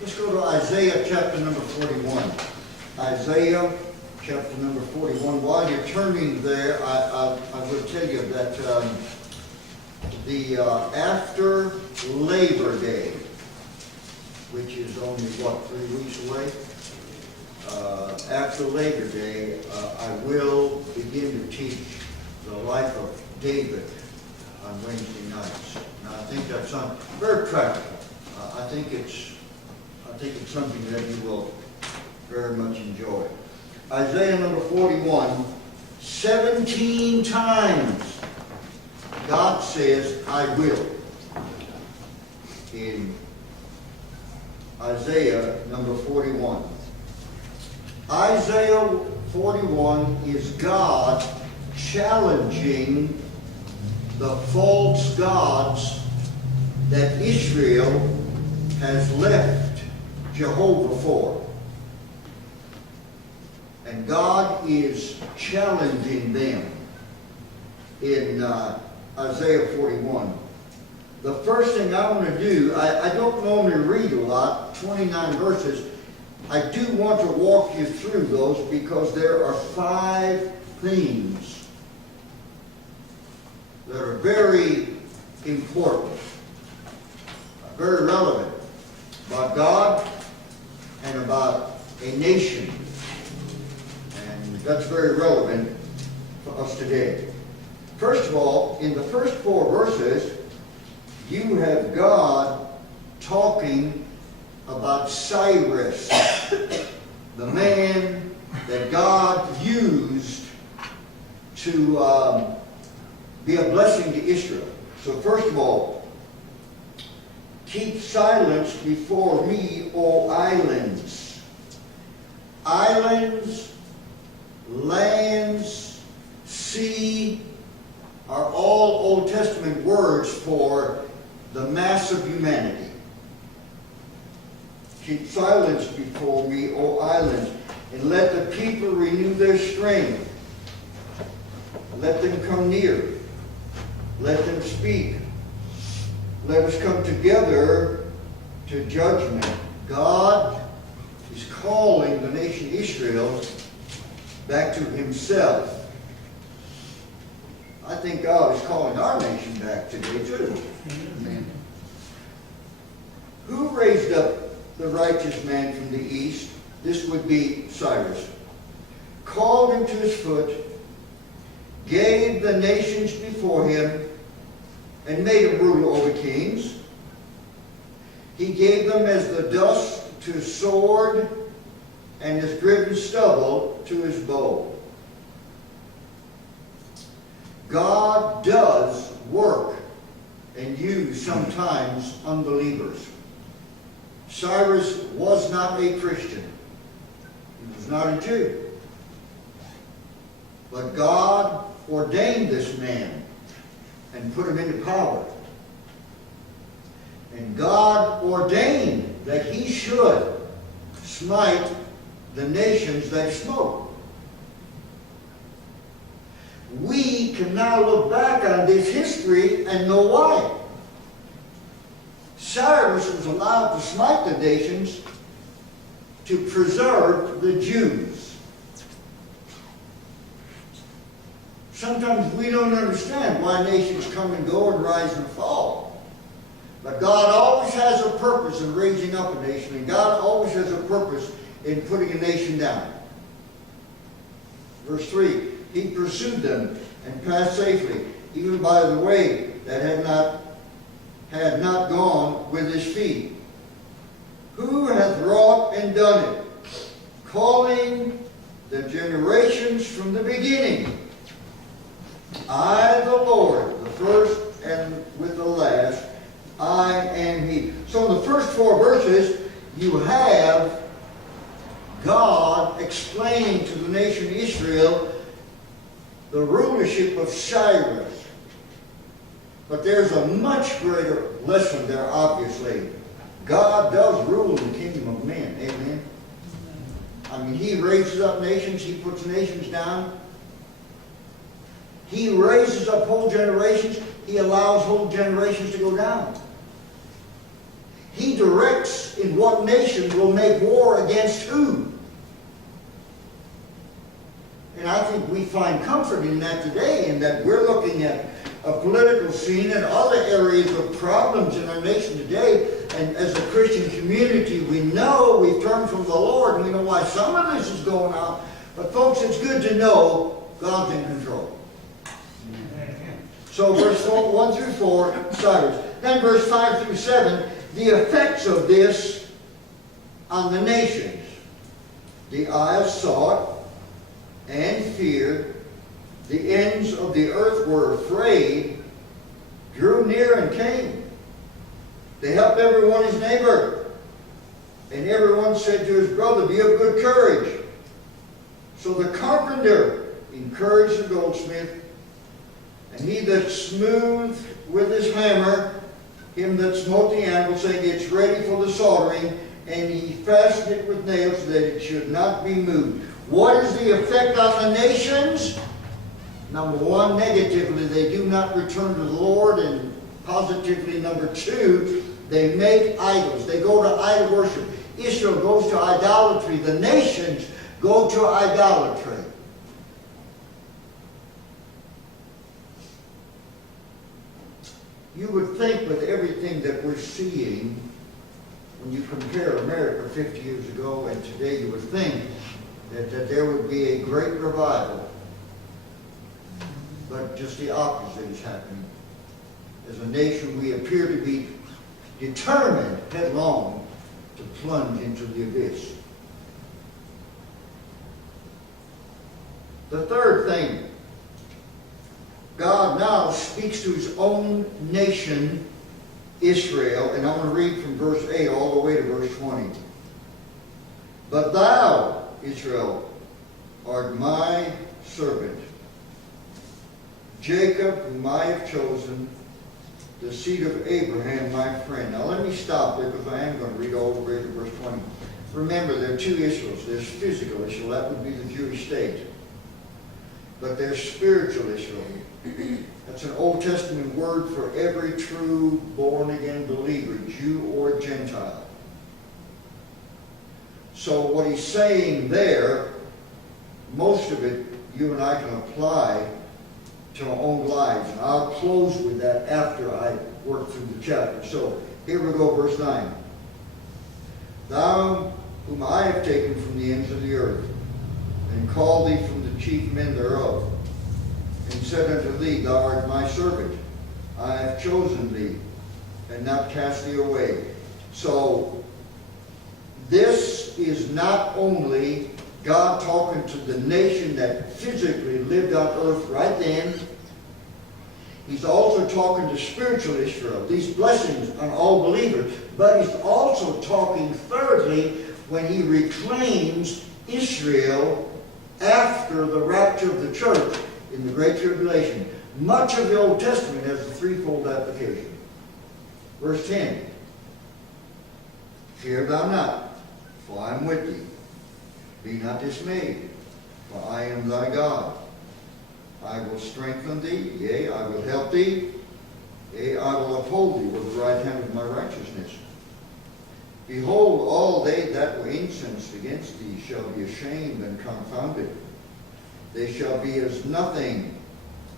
Let's go to Isaiah chapter number 41. Isaiah chapter number 41. While you're turning there, I will tell you that after Labor Day, which is only, 3 weeks away? After Labor Day, I will begin to teach the life of David on Wednesday nights. Now, I think that's very practical. I think it's something that you will very much enjoy. Isaiah number 41, 17 times God says, I will. In Isaiah number 41. Isaiah 41 is God challenging the false gods that Israel has left Jehovah for. And God is challenging them in Isaiah 41. The first thing I want to do, I don't normally read a lot, 29 verses. I do want to walk you through those because there are 5 themes that are very important, very relevant about God and about a nation. And that's very relevant for us today. First of all, in the first 4 verses, you have God talking about Cyrus, the man that God used to be a blessing to Israel. So first of all, keep silence before me, O islands. Islands, lands, sea are all Old Testament words for the mass of humanity. Keep silence before me, O islands, and let the people renew their strength. Let them come near. Let them speak. Let us come together to judgment. God is calling the nation Israel back to himself. I think God is calling our nation back today too. Amen. Who raised up the righteous man from the east? This would be Cyrus. Called him to his foot, gave the nations before him, and made him ruler over kings. He gave them as the dust to his sword, and as driven stubble to his bow. God does work and use sometimes unbelievers. Cyrus was not a Christian. He was not a Jew. But God ordained this man and put him into power. And God ordained that he should smite the nations that smote. We can now look back on this history and know why. Cyrus was allowed to smite the nations to preserve the Jews. Sometimes we don't understand why nations come and go and rise and fall. But God always has a purpose in raising up a nation, and God always has a purpose in putting a nation down. Verse 3, he pursued them and passed safely, even by the way that had not gone with his feet. Who hath wrought and done it, calling the generations from the beginning? I, the Lord, the first and with the last, I am He. So in the first 4 verses, you have God explaining to the nation Israel the rulership of Cyrus. But there's a much greater lesson there, obviously. God does rule in the kingdom of men. Amen. I mean, He raises up nations. He puts nations down. He raises up whole generations. He allows whole generations to go down. He directs in what nation will make war against who. And I think we find comfort in that today, in that we're looking at a political scene and other areas of problems in our nation today. And as a Christian community, we know we've turned from the Lord, and we know why some of this is going on. But folks, it's good to know God's in control. So verse 1 through 4, Cyrus. Then verse 5 through 7, the effects of this on the nations. The isles saw it and feared. The ends of the earth were afraid, drew near and came. They helped everyone his neighbor. And everyone said to his brother, be of good courage. So the carpenter encouraged the goldsmith, and he that smoothed with his hammer, him that smote the anvil, saying, it's ready for the soldering, and he fastened it with nails so that it should not be moved. What is the effect on the nations? Number one, negatively, they do not return to the Lord, and positively, number two, they make idols. They go to idol worship. Israel goes to idolatry. The nations go to idolatry. You would think with everything that we're seeing, when you compare America 50 years ago and today, you would think that there would be a great revival. But just the opposite is happening. As a nation, we appear to be determined headlong to plunge into the abyss. The third thing, God now speaks to his own nation, Israel, and I'm going to read from verse 8 all the way to verse 20. But thou, Israel, art my servant, Jacob, whom I have chosen, the seed of Abraham, my friend. Now let me stop there, because I am going to read all the way to verse 20. Remember, there are two Israels. There's physical Israel, that would be the Jewish state. But there's spiritual Israel. That's an Old Testament word for every true born-again believer, Jew or Gentile. So what he's saying there, most of it you and I can apply to our own lives. And I'll close with that after I work through the chapter. So here we go, verse 9. Thou whom I have taken from the ends of the earth, and called thee from the chief men thereof, and said unto thee, thou art my servant. I have chosen thee, and not cast thee away. So this is not only God talking to the nation that physically lived on earth right then. He's also talking to spiritual Israel, these blessings on all believers. But he's also talking, thirdly, when he reclaims Israel after the rapture of the church in the Great Tribulation. Much of the Old Testament has a threefold application. Verse 10. Fear thou not, for I am with thee. Be not dismayed, for I am thy God. I will strengthen thee, yea, I will help thee, yea, I will uphold thee with the right hand of my righteousness. Behold, all they that were incensed against thee shall be ashamed and confounded. They shall be as nothing,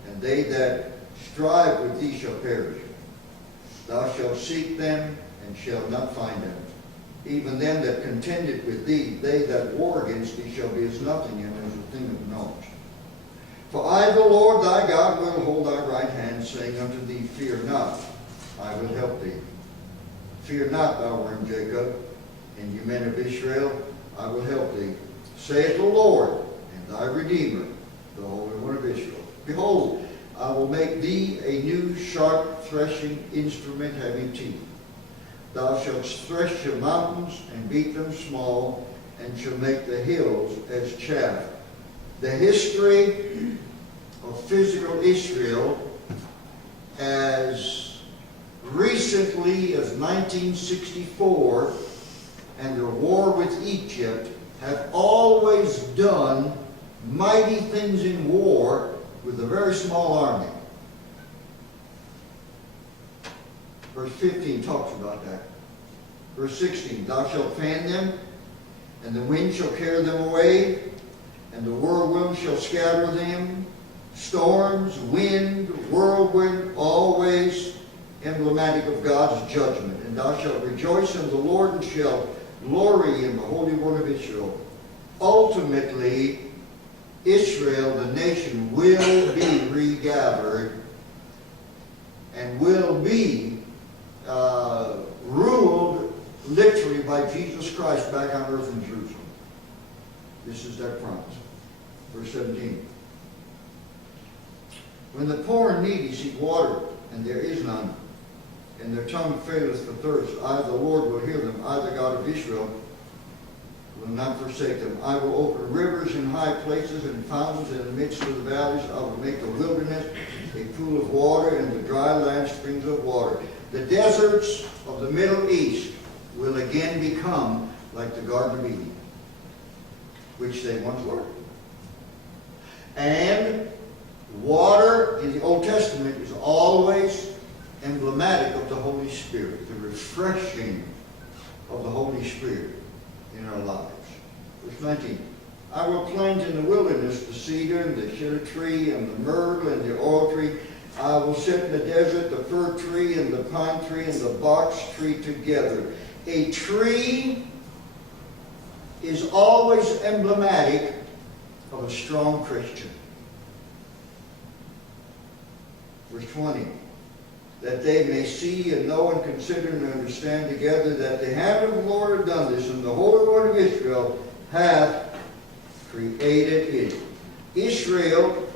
and they that strive with thee shall perish. Thou shalt seek them, and shalt not find them. Even them that contended with thee, they that war against thee shall be as nothing, and as a thing of naught. For I, the Lord thy God, will hold thy right hand, saying unto thee, fear not, I will help thee. Fear not, thou worm Jacob, and you men of Israel, I will help thee. Saith the Lord, and thy Redeemer, the Holy One of Israel. Behold, I will make thee a new sharp threshing instrument having teeth. Thou shalt thresh the mountains and beat them small, and shall make the hills as chaff. The history of physical Israel as recently as 1964 and the war with Egypt have always done mighty things in war with a very small army. Verse 15 talks about that. Verse 16, thou shalt fan them, and the wind shall carry them away, and the whirlwind shall scatter them. Storms, wind, whirlwind, always emblematic of God's judgment. And thou shalt rejoice in the Lord, and shalt glory in the Holy One of Israel. Ultimately, Israel, the nation, will be regathered and will be ruled literally by Jesus Christ back on earth in Jerusalem. This is that promise. Verse 17. When the poor and needy seek water, and there is none, and their tongue faileth for thirst, I, the Lord, will hear them. I, the God of Israel, will not forsake them. I will open rivers in high places and fountains in the midst of the valleys. I will make the wilderness a pool of water, and the dry land springs of water. The deserts of the Middle East will again become like the Garden of Eden, which they once were. And water in the Old Testament is always emblematic of the Holy Spirit, the refreshing of the Holy Spirit in our lives. Verse 19. I will plant in the wilderness the cedar and the cedar tree and the myrtle and the oil tree. I will set in the desert the fir tree and the pine tree and the box tree together. A tree is always emblematic of a strong Christian. Verse 20. That they may see and know and consider and understand together that the hand of the Lord hath done this, and the Holy One of Israel hath created it. Israel,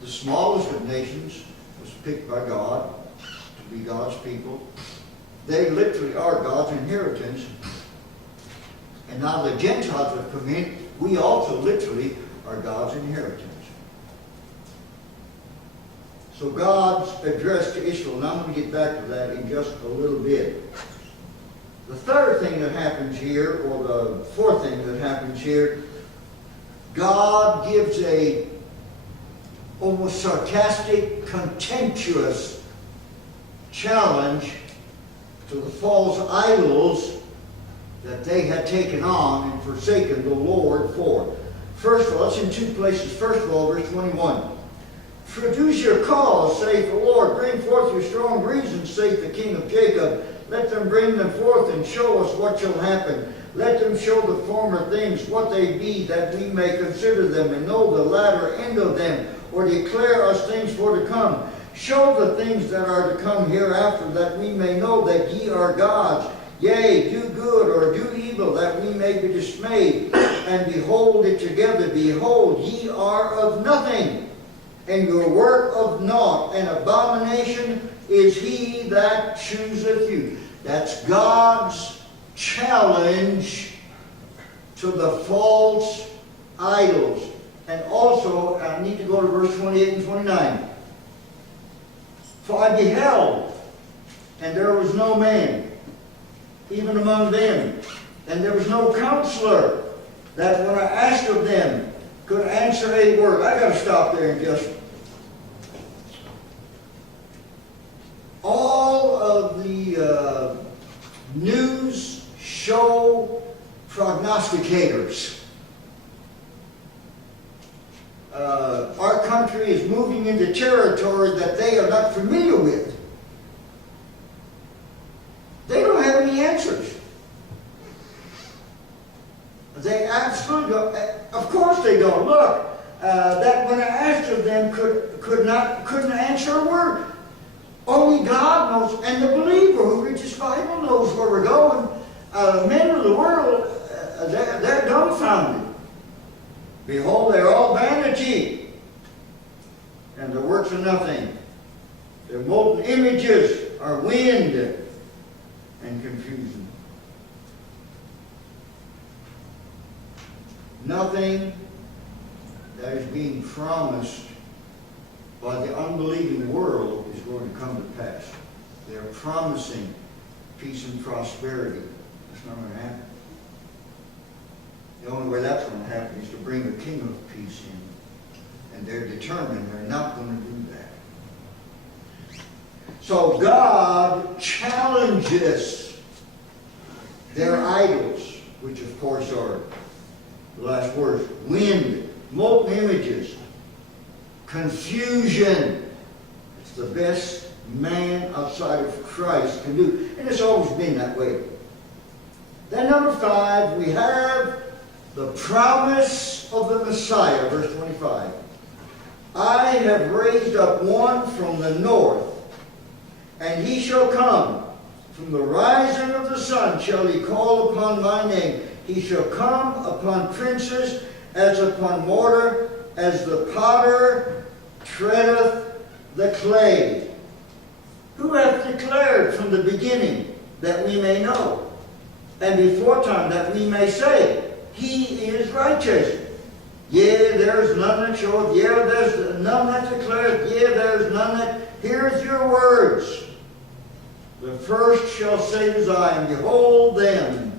the smallest of nations, was picked by God to be God's people. They literally are God's inheritance. And now the Gentiles have come in. We also literally are God's inheritance. So God's address to Israel, and I'm going to get back to that in just a little bit. The third thing that happens here, or the fourth thing that happens here, God gives a almost sarcastic, contemptuous challenge to the false idols that they had taken on and forsaken the Lord for. First of all, it's in two places. First of all, verse 21. Produce your cause, saith the Lord. Bring forth your strong reasons, saith the King of Jacob. Let them bring them forth and show us what shall happen. Let them show the former things, what they be, that we may consider them and know the latter end of them, or declare us things for to come. Show the things that are to come hereafter, that we may know that ye are gods. Yea, do good or do evil, that we may be dismayed, and behold it together. Behold, ye are of nothing, and your work of naught. An abomination is he that chooseth you. That's God's challenge to the false idols. And also, I need to go to verse 28 and 29. For I beheld, and there was no man, even among them, and there was no counselor, that when I asked of them, could answer a word. I got to stop there and just... All of the news show prognosticators. Our country is moving into territory that they are not familiar with. They don't have any answers. They absolutely don't. Of course they don't. Look, that when I asked of them couldn't answer a word. Only God knows, and the believer who reads his Bible knows where we're going. Men of the world, they're dumbfounded. Behold, they're all vanity, and their works are nothing. Their molten images are wind and confusion. Nothing that is being promised by the unbelieving world is going to come to pass. They're promising peace and prosperity. That's not going to happen. The only way that's going to happen is to bring a king of peace in. And they're determined they're not going to do that. So God challenges their idols, which of course are the last words, wind, molten images, confusion. It's the best man outside of Christ can do. And it's always been that way. Then number 5, we have the promise of the Messiah, verse 25. I have raised up one from the north, and he shall come. From the rising of the sun shall he call upon my name. He shall come upon princes as upon mortar, as the potter treadeth the clay. Who hath declared from the beginning, that we may know, and before time that we may say, he is righteous. Yea, there is none that showeth, yea, there is none that declareth, yea, there is none that heareth your words. The first shall say to Zion, behold them,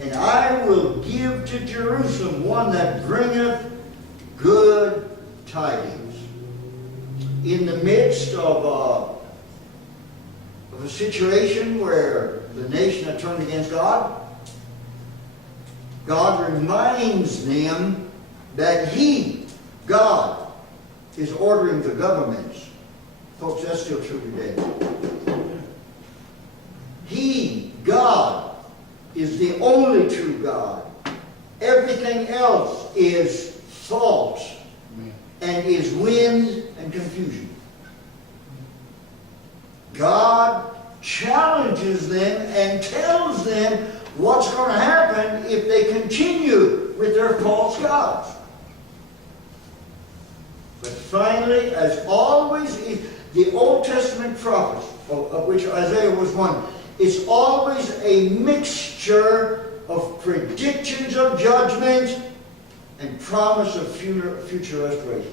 and I will give to Jerusalem one that bringeth good tidings. In the midst of a situation where the nation had turned against God, God reminds them that He, God, is ordering the governments. Folks, that's still true today. He, God, is the only true God. Everything else is false and is wind and confusion. God challenges them and tells them what's going to happen if they continue with their false gods. But finally, as always, the Old Testament prophets, of which Isaiah was one, it's always a mixture of predictions of judgment and promise of future restoration.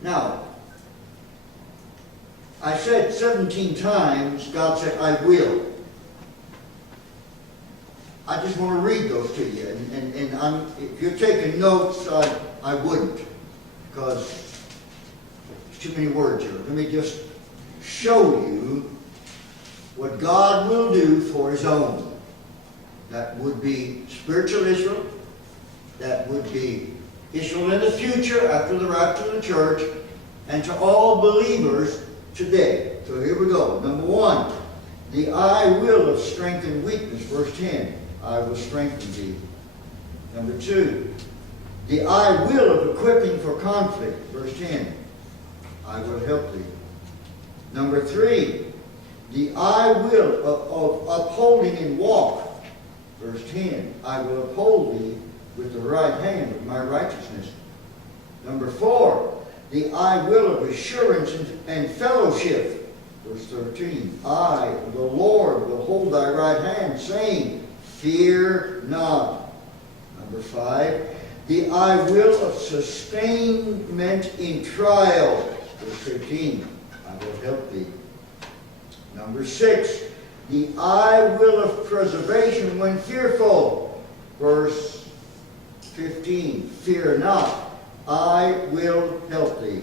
Now, I said 17 times, God said, I will. I just want to read those to you. And if you're taking notes, I wouldn't, because there's too many words here. Let me just show you what God will do for His own. That would be spiritual Israel. That would be Israel in the future after the rapture of the church, and to all believers today. So here we go. Number 1, the I will of strength and weakness, verse 10. I will strengthen thee. Number 2, the I will of equipping for conflict, verse 10. I will help thee. Number 3, the I will of upholding in walk, verse 10. I will uphold thee with the right hand of my righteousness. Number 4, the I will of assurance and fellowship, verse 13. I, the Lord, will hold thy right hand, saying, fear not. Number 5, the I will of sustainment in trial, verse 15. I will help thee. Number 6, the I will of preservation when fearful, verse 15. Fear not, I will help thee.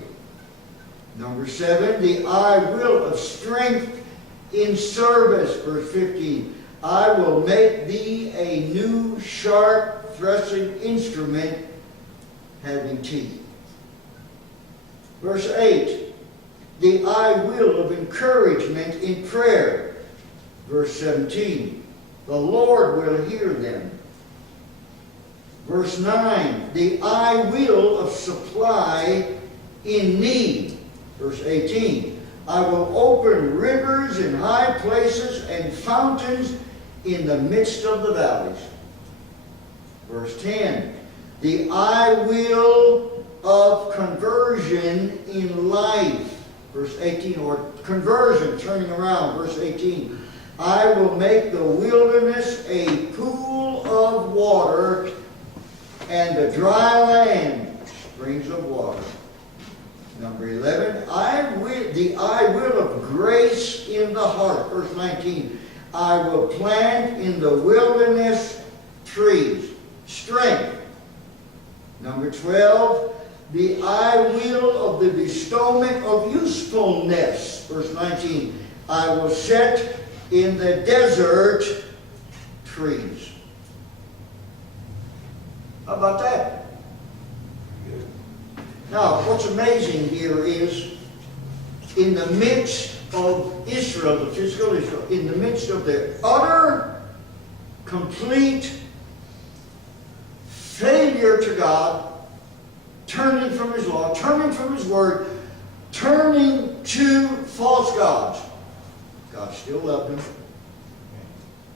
Number 7, the I will of strength in service, verse 15. I will make thee a new sharp threshing instrument having teeth. Verse 8, the I will of encouragement in prayer. Verse 17, the Lord will hear them. Verse 9, the I will of supply in need. Verse 18, I will open rivers in high places and fountains in the midst of the valleys. Verse 10, the I will of conversion in life. Verse 18, or conversion, turning around. Verse 18, I will make the wilderness a pool of water, and the dry land springs of water. Number 11, the I will of grace in the heart. Verse 19, I will plant in the wilderness trees. Strength. Number 12, the I will of the bestowment of usefulness. Verse 19, I will set in the desert trees. How about that? Now, what's amazing here is, in the midst of Israel, the physical Israel, in the midst of their utter, complete failure to God, turning from His law, turning from His word, turning to false gods, God still loved them,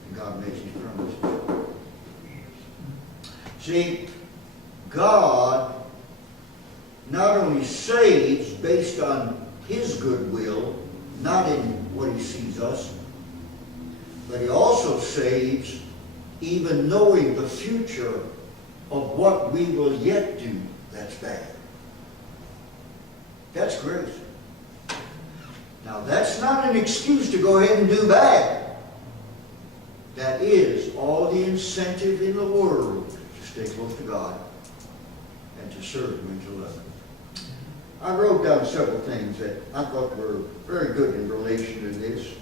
and God makes His promises. See, God not only saves based on His goodwill, not in what He sees us, but He also saves even knowing the future of what we will yet do that's bad. That's grace. Now, that's not an excuse to go ahead and do bad. That is all the incentive in the world to stay close to God and to serve Him and to love Him. I wrote down several things that I thought were very good in relation to this.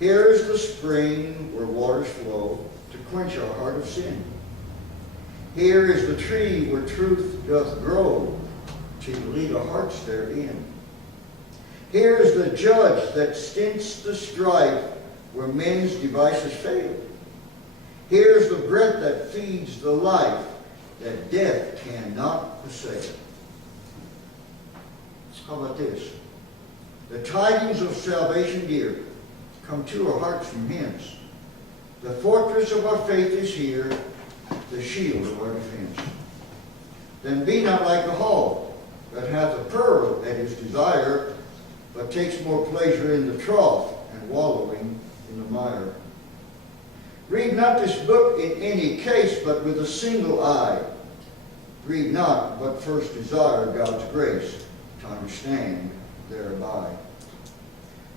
Here is the spring where waters flow to quench our heart of sin. Here is the tree where truth doth grow to lead our hearts therein. Here is the judge that stints the strife where men's devices fail. Here is the breath that feeds the life that death cannot assail. How about this? The tidings of salvation dear come to our hearts from hence. The fortress of our faith is here, the shield of our defense. Then be not like the hog that hath a pearl at his desire, but takes more pleasure in the trough and wallowing in the mire. Read not this book in any case, but with a single eye. Read not, but first desire God's grace to understand thereby.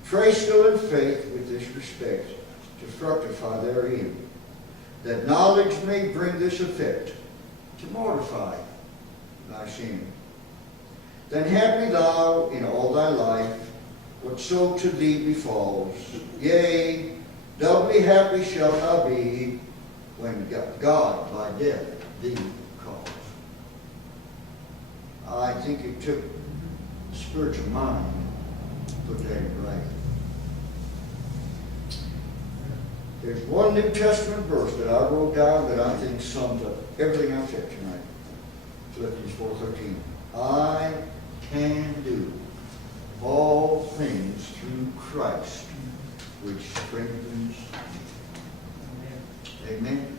Pray still in faith with this respect, to fructify therein, that knowledge may bring this effect, to mortify thy sin. Then happy thou in all thy life, whatso to thee befalls. Yea, doubly happy shalt thou be, when God by death thee calls. I think it took the spiritual mind to put that in writing. There's one New Testament verse that I wrote down that I think sums up everything I said tonight. Philippians 4:13. I can do all things through Christ, which strengthens me. Amen.